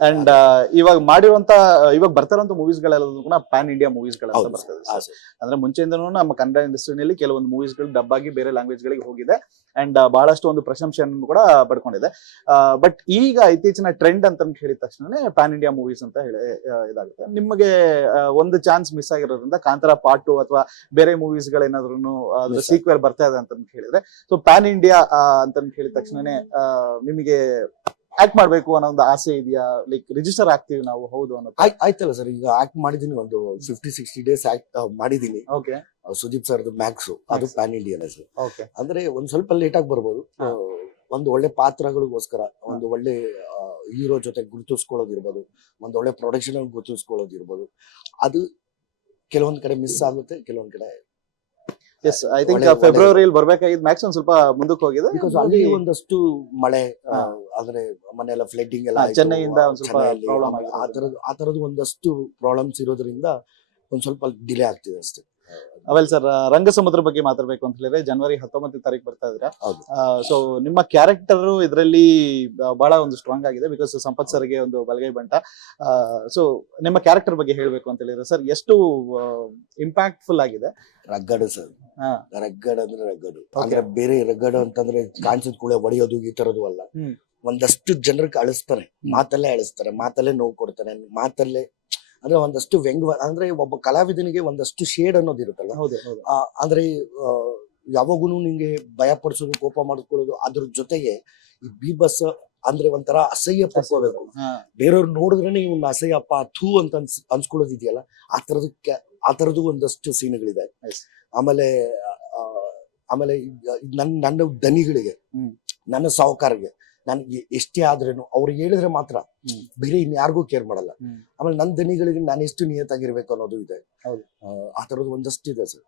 And ಇವಾಗ ಮಾಡಿರುವಂತ ಇವಾಗ ಬರ್ತಾರಂತ ಮೂವೀಸ್ ಗಳೆಲ್ಲದೂ ಕೂಡ ಪ್ಯಾನ್ ಇಂಡಿಯಾ ಮೂವೀಸ್ ಗಳಂತ ಹೌದು ಬರ್ತದೆ ಹಾ ಸರ್. ಸರ್. ಅಂದ್ರೆ ಮುಂಚೆಯಿಂದನೂ ನಮ್ಮ ಕನ್ನಡ ಇಂಡಸ್ಟ್ರಿನಲ್ಲಿ ಕೆಲವೊಂದು ಮೂವೀಸ್ ಗಳು ಡಬ್ ಆಗಿ ಬೇರೆ ಲ್ಯಾಂಗ್ವೇಜ್ ಗಳಿಗೆ ಹೋಗಿದೆ ಅಂಡ್ ಬಹಳಷ್ಟು ಒಂದು ಪ್ರಶಂಸೆಯನ್ನು ಕೂಡ ಪಡ್ಕೊಂಡಿದೆ. ಬಟ್ ಈಗ ಇತ್ತೀಚಿನ ಟ್ರೆಂಡ್ ಅಂತ ಹೇಳಿದ ತಕ್ಷಣ ಪ್ಯಾನ್ ಇಂಡಿಯಾ ಮೂವೀಸ್ ಅಂತ ಹೇಳಿ ಇದಾಗುತ್ತೆ. ನಿಮಗೆ ಒಂದು ಚಾನ್ಸ್ ಮಿಸ್ ಆಗಿರೋದ್ರಿಂದ ಕಾಂತಾರ ಪಾರ್ಟ್ 2 ಅಥವಾ ಬೇರೆ ಮೂವೀಸ್ ಗಳೇನಾದ್ರೂ ಅದ್ರ Miss ಸೀಕ್ವೆಲ್ ಬರ್ತಾ ಇದೆ ಅಂತ ಹೇಳಿದ್ರೆ, ಸೊ ಪ್ಯಾನ್ ಇಂಡಿಯಾ ಅಂತ ಹೇಳಿದ ತಕ್ಷಣನೇ ನಿಮಗೆ ಆಕ್ಟ್ ಮಾಡ್ಬೇಕು ಅನ್ನೋ ಒಂದು ಆಸೆ ಇದೆಯಾ? ಲೈಕ್ ರಿಜಿಸ್ಟರ್ ಆಗ್ತೀವಿ ನಾವು ಹೌದು ಅನ್ನೋದು. ಆಯ್ತಲ್ಲ ಸರ್, ಈಗ ಆಕ್ಟ್ ಮಾಡಿದೀನಿ, ಒಂದು 50-60 ಡೇಸ್ ಆಕ್ಟ್ ಮಾಡಿದೀನಿ. ಓಕೆ ಸುದೀಪ್ ಸರ್ದು ಮ್ಯಾಕ್ಸ್, ಅದು ಪ್ಯಾನ್ ಇಂಡಿಯಾನೇ ಸರ್. ಓಕೆ ಅಂದ್ರೆ ಒಂದ್ ಸ್ವಲ್ಪ ಲೇಟ್ ಆಗಿ ಬರ್ಬೋದು. ಹಾ. ಒಂದು ಒಳ್ಳೆ ಪಾತ್ರಗಳಿಗೋಸ್ಕರ ಒಂದು ಒಳ್ಳೆ ಹೀರೋ ಜೊತೆ ಗುರುತಿಸ್ಕೊಳ್ಳೋದಿರ್ಬೋದು, ಒಂದ್ ಒಳ್ಳೆ ಪ್ರೊಡಕ್ಷನ್ ಅಲ್ಲಿ ಗುರುತಿಸ್ಕೊಳ್ಳೋದಿರ್ಬೋದು, ಅದು ಕೆಲವೊಂದ್ ಕಡೆ ಮಿಸ್ ಆಗುತ್ತೆ, ಕೆಲವೊಂದ್ ಕಡೆ ಎಸ್ ಐ ಥಿಂಕ್ ಒಳ್ಳೆ- ಫೆಬ್ರವರಿಯಲ್ಲಿ ಬರ್ಬೇಕಾಗಿದ್ದು ಮ್ಯಾಕ್ಸ್ ಒಂದ್ ಸ್ವಲ್ಪ ಮುಂದಕ್ಕೆ ಹೋಗಿದೆ. ಬಿಕಾಸ್ ಅಲ್ಲಿ ಒಂದಷ್ಟು ಮಳೆ, ಅಂದ್ರೆ ಮನೆಯೆಲ್ಲ ಫ್ಲಡ್ಡಿಂಗ್ ಎಲ್ಲ ಆಯ್ತು. ಚೆನ್ನೈಯಿಂದ ಒಂದ್ ಸ್ವಲ್ಪ ಚೆನ್ನೈಯಲ್ಲಿ ಪ್ರಾಬ್ಲಮ್ ಆಮೇಲೆ ಆಗಿದೆ. ಆ ತರದ್ದು ಒಂದಷ್ಟು ಪ್ರಾಬ್ಲಮ್ಸ್ ಇರೋದ್ರಿಂದ ಒಂದ್ ಸ್ವಲ್ಪ ಡಿಲೇ ಆಗ್ತಿದೆ ಅಷ್ಟೇ. ಆಮೇಲೆ ಸರ್ ರಂಗಸಮುದ್ರ ಬಗ್ಗೆ ಮಾತಾಡ್ಬೇಕು ಅಂತ ಹೇಳಿದ್ರೆ ಜನವರಿ 19 ತಾರೀಕು ಬರ್ತಾ ಇದ್ರೆ, ಹೌದು. ಸೊ ನಿಮ್ಮ ಕ್ಯಾರೆಕ್ಟರ್ ಇದರಲ್ಲಿ ಬಹಳ ಒಂದು ಸ್ಟ್ರಾಂಗ್ ಆಗಿದೆ ಬಿಕಾಸ್ ಸಂಪತ್ ಸರ್ಗೆ ಒಂದು ಬಲಗೈ ಬಂಟ. ಸೊ ನಿಮ್ಮ ಕ್ಯಾರೆಕ್ಟರ್ ಬಗ್ಗೆ ಹೇಳ್ಬೇಕು ಅಂತ ಹೇಳಿದ್ರೆ ಸರ್ ಎಷ್ಟು ಇಂಪ್ಯಾಕ್ಟ್ಫುಲ್ ಆಗಿದೆ. ರಗ್ಗಡು ಸರ್, ಹಾ. ರಗ್ಗಡ್ ಅಂದ್ರೆ ರಗ್ಗಡು ಅಂದ್ರೆ ಬೇರೆ ರಗ್ಗಡು ಅಂತಂದ್ರೆ ಕಾಣಿಸಿದ ಕೂಡ ಹೊಡೆಯೋದು ಈ ತರದ್ದು ಅಲ್ಲ. ಹ್ಮ್. ಒಂದಷ್ಟು ಜನರಿಗೆ ಅಳಿಸ್ತಾನೆ, ಮಾತಲ್ಲೇ ಅಳಿಸ್ತಾರೆ, ಮಾತಲ್ಲೇ ನೋವು ಕೊಡ್ತಾನೆ, ಮಾತಲ್ಲೇ ಅಂದ್ರೆ ಒಂದಷ್ಟು ವ್ಯಂಗ್ಯ, ಅಂದ್ರೆ ಒಬ್ಬ ಕಲಾವಿದನಿಗೆ ಒಂದಷ್ಟು ಶೇಡ್ ಅನ್ನೋದು ಇರುತ್ತಲ್ಲ. ಹೌದು ಹೌದು. ಅಂದ್ರೆ ಯಾವಾಗೂ ನಿಂಗೆ ಭಯ ಪಡಿಸೋದು, ಕೋಪ ಮಾಡ್ಕೊಳ್ಳೋದು, ಅದ್ರ ಜೊತೆಗೆ ಈ ಬೀಭತ್ಸ ಅಂದ್ರೆ ಒಂಥರ ಅಸಹ್ಯ ಪಡ್ಕೋಬೇಕು. ಹಾ. ಬೇರೆಯವ್ರು ನೋಡಿದ್ರೇನೆ ಇವ್ನ ಅಸಹ್ಯಪ್ಪ ಥೂ ಅಂತ ಅನ್ಸ್ಕೊಳ್ಳೋದಿದೆಯಲ್ಲ, ಆ ತರದ್ದು ಒಂದಷ್ಟು ಸೀನ್ಗಳಿದೆ. Yes. ಆಮೇಲೆ ಆಮೇಲೆ ನನ್ನ ದನಿಗಳಿಗೆ, ಹ್ಮ್. ನನ್ನ ಸಾಹುಕಾರರಿಗೆ ನನ್ಗೆ ಎಷ್ಟೇ ಆದ್ರೇನು ಅವ್ರು ಹೇಳಿದ್ರೆ ಮಾತ್ರ, ಬೇರೆ ಇನ್ಯಾರಿಗೂ ಕೇರ್ ಮಾಡಲ್ಲ. ಆಮೇಲೆ ನನ್ನ ದನಿಗಳಿಗೆ ನಾನು ಎಷ್ಟು ನಿಯತ್ತಾಗಿರ್ಬೇಕು ಅನ್ನೋದು ಇದೆ. ಹೌದು. ಆ ತರದ್ದು ಒಂದಷ್ಟು ಇದೆ ಸರ್.